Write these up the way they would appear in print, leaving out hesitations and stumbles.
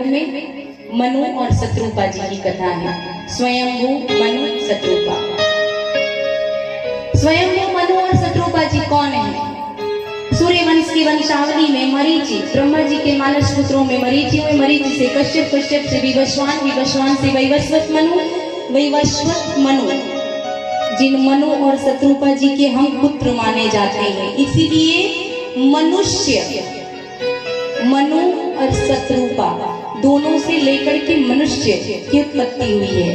में मनु और शत्रुपा जी की कथा है। स्वयंभू मनु शत्रुपा। स्वयंभू मनु और शत्रुपा जी कौन है? सूर्यवंश की वंशावली में मरीचि, ब्रह्मा जी के मानस पुत्रों में मरीचि हुए, मरीचि से कश्यप, कश्यप से विवस्वान, विवस्वान से वैवस्वत मनु, वैवस्वत मनु, जिन मनु और शत्रुपा जी के हम पुत्र माने जाते हैं। इसीलिए मनुष्य, मनु और शत्रुपा दोनों से लेकर के मनुष्य की उत्पत्ति हुई है।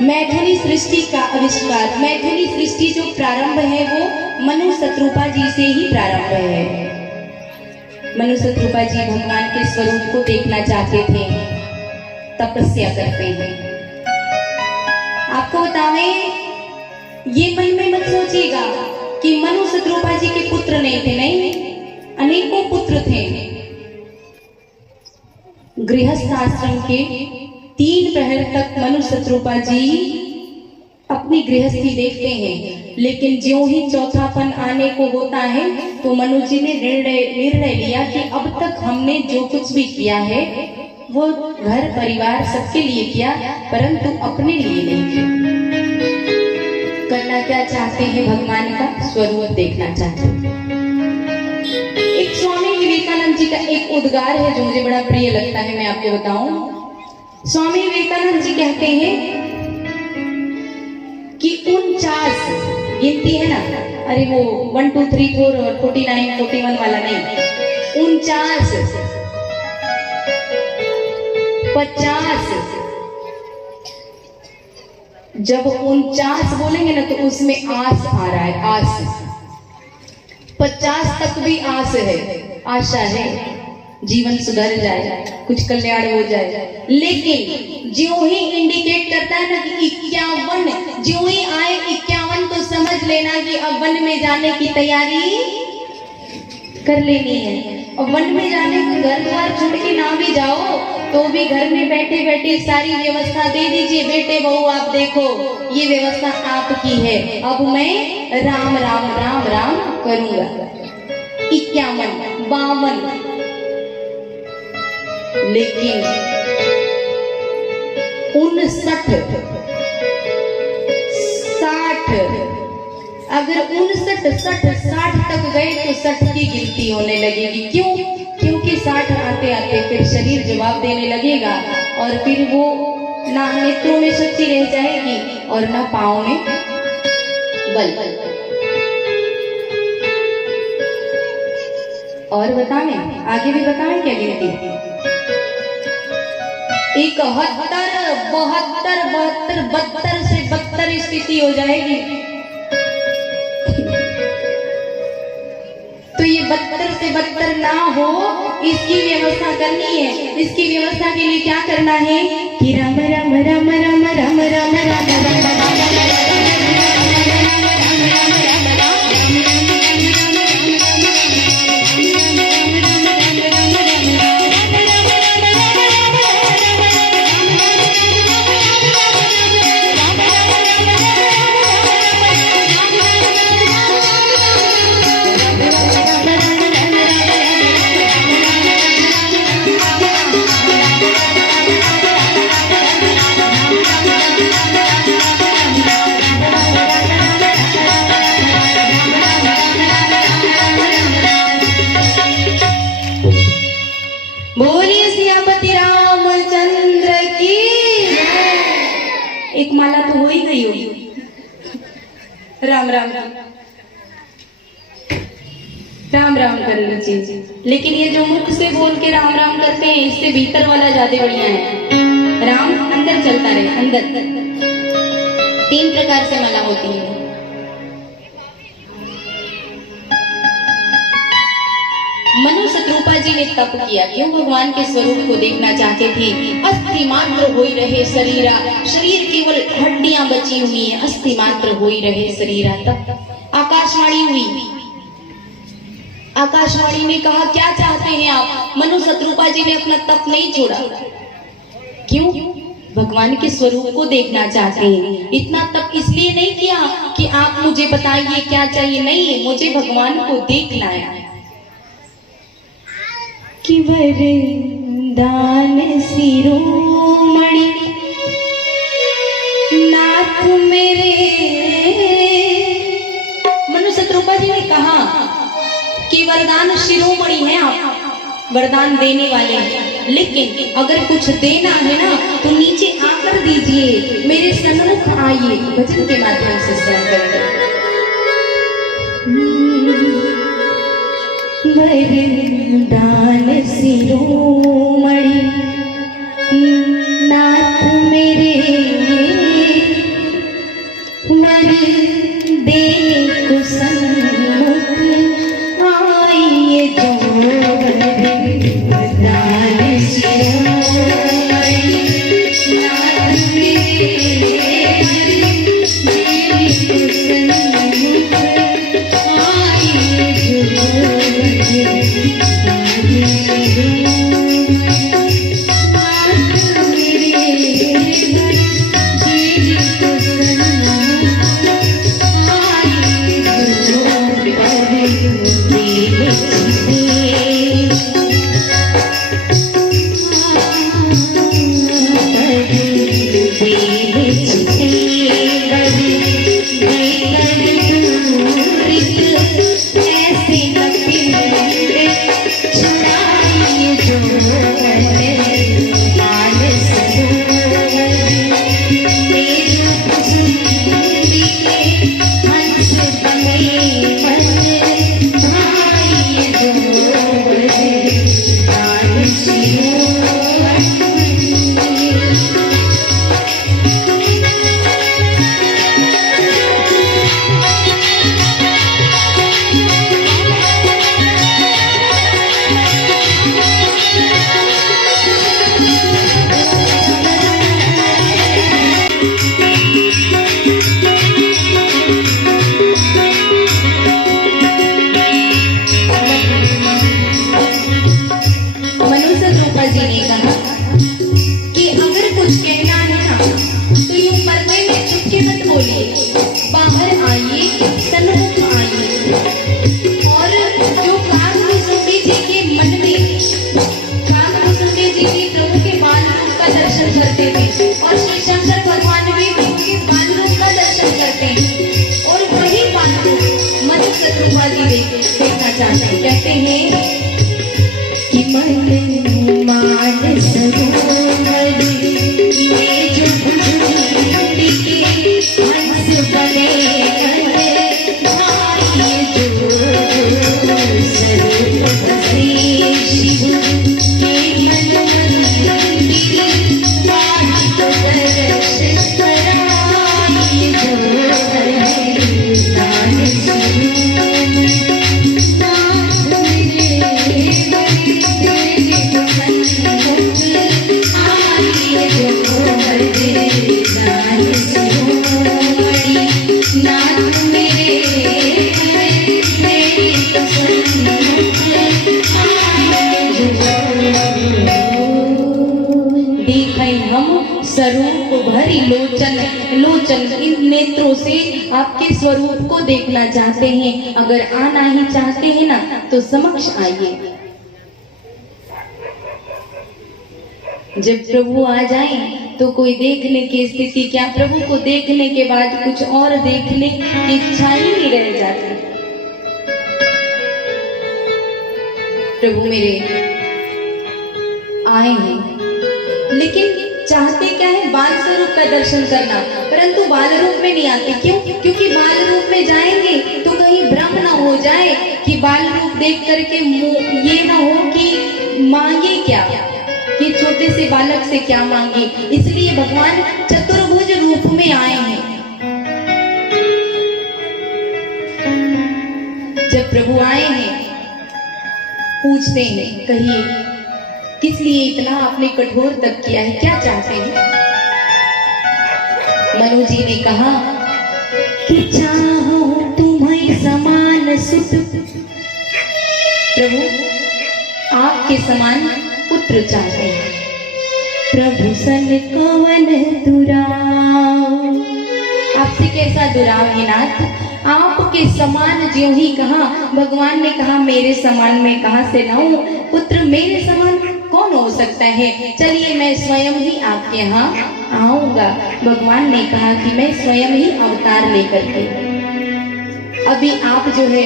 मैथिली सृष्टि का आविष्कार, मैथिली सृष्टि जो प्रारंभ है वो मनु शत्रुपा जी से ही प्रारंभ है। मनु शत्रुपा जी भगवान के स्वरूप को देखना चाहते थे, तपस्या करते हैं। आपको बताएं, ये मन में मत सोचिएगा कि मनु शत्रुपा जी के पुत्र नहीं थे, नहीं, अनेकों पुत्र थे। गृहस्थ आश्रम के 3 पहर तक मनु शत्रुपा जी अपनी गृहस्थी देखते हैं, लेकिन ज्यों ही चौथापन आने को होता है तो मनु जी ने निर्णय लिया कि अब तक हमने जो कुछ भी किया है वो घर परिवार सबके लिए किया, परंतु अपने लिए नहीं किया। करना क्या चाहते हैं? भगवान का स्वरूप देखना चाहते हैं। एक स्वामी विवेकानंद जी का एक उद्गार है जो मुझे बड़ा प्रिय लगता है, मैं आपको बताऊं। स्वामी विवेकानंद जी कहते हैं कि 49 गिनती है ना, अरे वो 1 2 3 4 और 49 41 वाला नहीं, 49 50, जब 49 बोलेंगे ना तो उसमें आस आ रहा है, आस। 50 तक भी आस है, आशा है, जीवन सुधर जाए, कुछ कल्याण हो जाए। लेकिन जो ही इंडिकेट करता है ना कि 51, जो ही आए 51 तो समझ लेना कि अब वन में जाने की तैयारी कर लेनी है। और वन में जाने को घर द्वार छोड़ के ना भी जाओ तो भी घर में बैठे बैठे सारी व्यवस्था दे दीजिए। बेटे बहू आप देखो, ये व्यवस्था आपकी है, अब मैं राम राम राम राम करूंगा। 51, 52, लेकिन 59, 60, अगर 59, 60 तक गए तो 60 की गिनती होने लगेगी। क्यों? क्योंकि 60 आते आते फिर शरीर जवाब देने लगेगा और फिर वो ना नेत्रों में शक्ति रह जाएगी और ना पाँव में बल। और बताएं, आगे भी बताएं क्या गिनती? 71, 72, 72 से 72 स्थिति हो जाएगी। तो ये 72 से 72 ना हो, इसकी व्यवस्था करनी है। इसकी व्यवस्था के लिए क्या करना है कि राम राम राम राम राम राम राम एक माला तो हो ही गई होगी। राम राम राम राम कर लीजिए। लेकिन ये जो मुख से बोल के राम राम करते हैं, इससे भीतर वाला ज्यादा बढ़िया है। राम अंदर चलता रहे, अंदर। 3 प्रकार से माला होती है। मनु शत्रुपा जी ने तप किया, क्यों? भगवान के स्वरूप को देखना चाहते थे। अस्थि मात्र होई रहे शरीरा, शरीर केवल हड्डियां बची हुई है, अस्थि मात्र होई रहे शरीरा। तब आकाशवाणी हुई, आकाशवाणी ने कहा क्या चाहते हैं आप? मनु शत्रुपा जी ने अपना तप नहीं छोड़ा। क्यों? भगवान के स्वरूप को देखना चाहते हैं। इतना तप इसलिए नहीं किया कि आप मुझे बताइए क्या चाहिए, नहीं, मुझे भगवान को देखना है। कि वरदान शिरोमणि नाथ मेरे। मनु शत्रुपा जी ने कहा कि वरदान शिरोमणि है, आप वरदान देने वाले हैं, लेकिन अगर कुछ देना है ना तो नीचे आकर दीजिए, मेरे सन्मुख आइए, भजन के माध्यम से स्वयं करेंगे। वरदान शिरोमणि नाथ मेरे, वर देने को सन्मुख आइए जो। वरदान शिरोमणि नाथ मेरे, वर देने को सन्मुख आइए जो। और श्री शंकर भगवान भी उनके बाल रूप का दर्शन करते हैं, और वही बाल रूप मनु शत्रुपा जी देखना चाहते हैं। कहते हैं कि मन मान सरोवर ये जो हंस बने स्वरूप भरी लोचन लोचन, इन नेत्रों से आपके स्वरूप को देखना चाहते हैं। अगर आना ही चाहते हैं ना तो समक्ष आइए। जब प्रभु आ जाएं तो कोई देखने की स्थिति क्या, प्रभु को देखने के बाद कुछ और देखने की इच्छा ही नहीं रह जाती। प्रभु मेरे आए हैं, लेकिन चाहते क्या है, बाल स्वरूप का दर्शन करना, परंतु बाल रूप में नहीं आते। क्यों? क्योंकि बाल रूप में जाएंगे तो कहीं भ्रम ना हो जाए कि बाल रूप देख करके ये ना हो कि मांगे क्या, कि छोटे से बालक से क्या मांगे। इसलिए भगवान चतुर्भुज रूप में आए हैं। जब प्रभु आए हैं पूछते हैं, कहिए किस लिए इतना आपने कठोर तप किया है, क्या चाहते हैं? मनु जी ने कहा कि चाहो तुम्हें समान सुत। प्रभु आपके समान पुत्र चाहते हैं। प्रभु सन कवन दुराव, आपसे कैसा दुराव है नाथ, आपके समान ज्यों ही कहा, भगवान ने कहा मेरे समान मैं कहाँ से लाऊं पुत्र, मेरे समान कौन हो सकता है, चलिए मैं स्वयं ही आपके यहाँ आऊंगा। भगवान ने कहा कि मैं स्वयं ही अवतार लेकर के, अभी आप जो है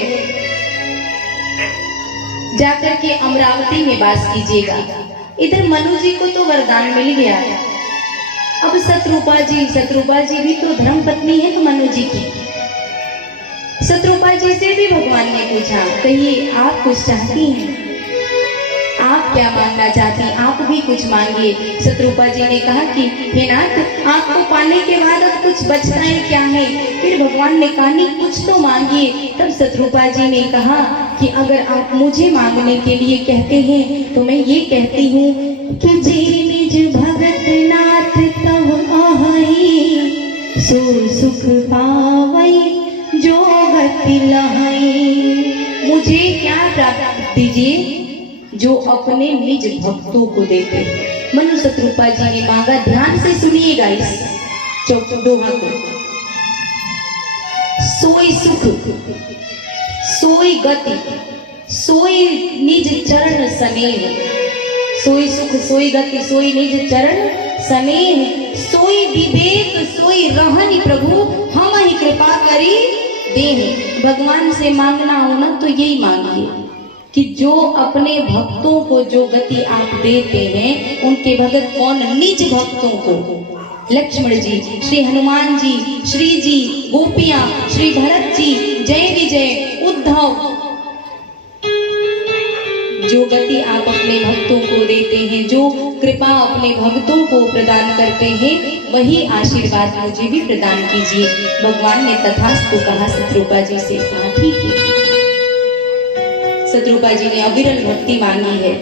जाकर के अमरावती में वास कीजिएगा। इधर मनु जी को तो वरदान मिल गया, अब शत्रुपा जी भी तो धर्म पत्नी है तो मनु जी की। शत्रुपा जी से भी भगवान ने पूछा, कहिए आप कुछ चाहती हैं, आप क्या मांगना चाहती हैं, आप भी कुछ मांगिए। शत्रुपा जी ने कहा कि हे नाथ, आपको पाने के बाद अब कुछ बचना है क्या है। फिर भगवान ने कहा नहीं कुछ तो मांगिए। तब शत्रुपा जी ने कहा कि अगर आप मुझे मांगने के लिए कहते हैं तो मैं ये कहती हूँ कि जी निज भगत नाथ तब आहई, सो सुख पावई जो गति लहई। मुझे क्या प्राप्त दीजिए जो अपने निज भक्तों को देते। मनु शत्रुपा जी ने मांगा, ध्यान से सुनिएगा इस दोहा को। सोई सुख सोई गति सोई निज चरण स्नेह, सोई सुख सोई गति सोई निज चरण स्नेह, सोई विवेक सोई रहनि प्रभु हम ही कृपा करी देह। भगवान से मांगना हो ना तो यही मांगिए कि जो अपने भक्तों को जो गति आप देते हैं, उनके भगत कौन, निज भक्तों को। लक्ष्मण जी, श्री हनुमान जी, श्री जी, गोपियां, श्री भरत जी, जय विजय, उद्धव, जो गति आप अपने भक्तों को देते हैं, जो कृपा अपने भक्तों को प्रदान करते हैं, वही आशीर्वाद मुझे भी प्रदान कीजिए। भगवान ने तथास्तु कहा। शत्रुपा जी से कहा ठीक है। शत्रुपा जी ने अविरल भक्ति मांगी है।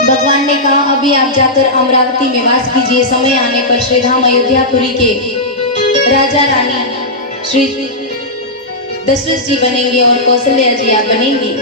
भगवान ने कहा अभी आप जाकर अमरावती में वास कीजिए, समय आने पर श्री धाम अयोध्यापुरी के राजा रानी श्री दशरथ जी बनेंगे और कौशल्या जी आप बनेंगे।